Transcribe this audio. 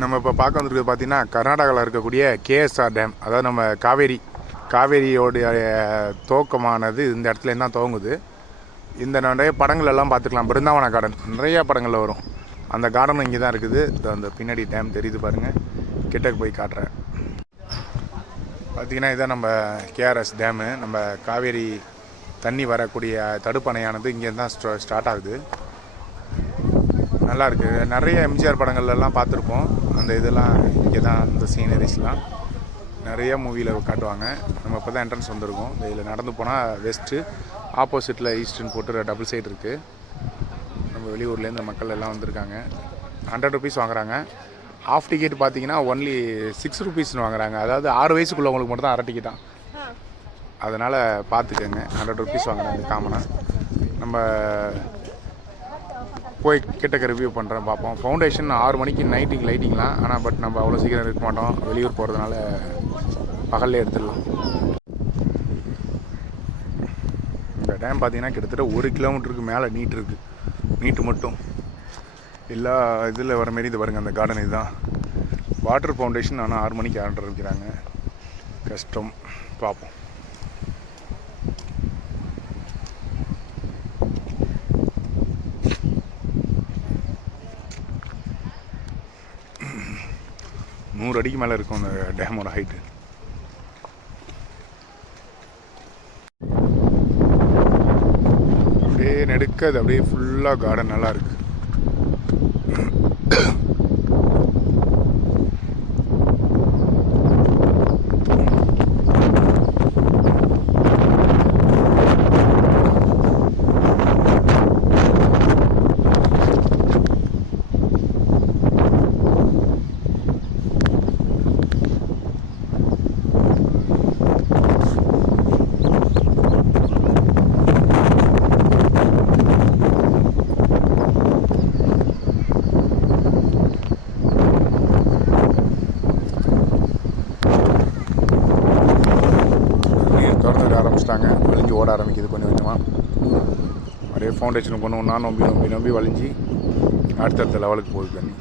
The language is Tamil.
நம்ம இப்போ பார்க்க வந்துருக்கிறது பார்த்தீங்கன்னா கர்நாடகாவில் இருக்கக்கூடிய கேஎஸ்ஆர் டேம். அதாவது நம்ம காவேரியோடைய துவக்கமானது இந்த இடத்துல தான் துவங்குது. இந்த நிறைய படங்கள் எல்லாம் பார்த்துக்கலாம். பிருந்தாவன கார்டன் நிறையா படங்களில் வரும். அந்த கார்டன் இங்கே தான் இருக்குது. அந்த பின்னாடி டேம் தெரியுது பாருங்கள். கிட்டக்கு போய் காட்டுறேன். பார்த்திங்கன்னா இதுதான் நம்ம கேஆர்எஸ் டேமு. நம்ம காவேரி தண்ணி வரக்கூடிய தடுப்பணையானது இங்கே தான் ஸ்டார்ட் ஆகுது. நல்லாயிருக்கு. நிறைய எம்ஜிஆர் படங்கள்லாம் பார்த்துருப்போம். அந்த இதெல்லாம் இங்கே தான், இந்த சீனரிஸ்லாம் நிறைய மூவியில் காட்டுவாங்க. நம்ம இப்போ தான் என்ட்ரன்ஸ் வந்திருக்கோம். இதில் நடந்து போனால் வெஸ்ட்டு, ஆப்போசிட்டில் ஈஸ்ட்டுன்னு போட்டு டபுள் சைடு இருக்குது. நம்ம வெளியூர்லேருந்து மக்கள் எல்லாம் வந்திருக்காங்க. 100 ருபீஸ் வாங்குறாங்க. ஆஃப் டிக்கெட் பார்த்தீங்கன்னா ஒன்லி 6 ருபீஸ்னு வாங்குறாங்க. அதாவது 6 வயசுக்குள்ளவங்களுக்கு மட்டும் தான் அரை டிக்கெட்டாக. அதனால் பார்த்துக்கோங்க. 100 ருபீஸ் வாங்குறாங்க காமனாக. நம்ம போய் கிட்டக்க ரிவ்யூ பண்ணுறேன், பார்ப்போம். ஃபவுண்டேஷன் 6 மணிக்கு நைட்டுக்கு லைட்டிங்லாம். ஆனால் பட் நம்ம அவ்வளோ சீக்கிரம் இருக்க மாட்டோம். வெளியூர் போகிறதுனால பகல்லே எடுத்துடலாம். இந்த டேம் பார்த்திங்கன்னா கிட்டத்தட்ட 1 கிலோமீட்டருக்கு மேலே நீட்டு இருக்குது. நீட்டு மட்டும் எல்லா இதில் வர மாரி இது பாருங்கள். அந்த கார்டன் இதுதான் வாட்டர் ஃபவுண்டேஷன். ஆனால் 6 மணிக்கு ஆர்டர் வைக்கிறாங்க. கஷ்டம். பார்ப்போம். நூறு அடிக்கு மேலே இருக்கும் அந்த டேமோட ஹைட்டு. அப்படியே நெடுக்க அது அப்படியே ஃபுல்லாக கார்டன் நல்லா இருக்குது. ஆரம்பிச்சிட்டாங்க. வலிஞ்சு ஓட ஆரம்பிக்குது கொஞ்சம் கொஞ்சமாக. நிறைய ஃபவுண்டேஷன் கொண்டு ஒன்றா நம்பி வலிஞ்சு அடுத்தடுத்த லெவலுக்கு போகுது தண்ணி.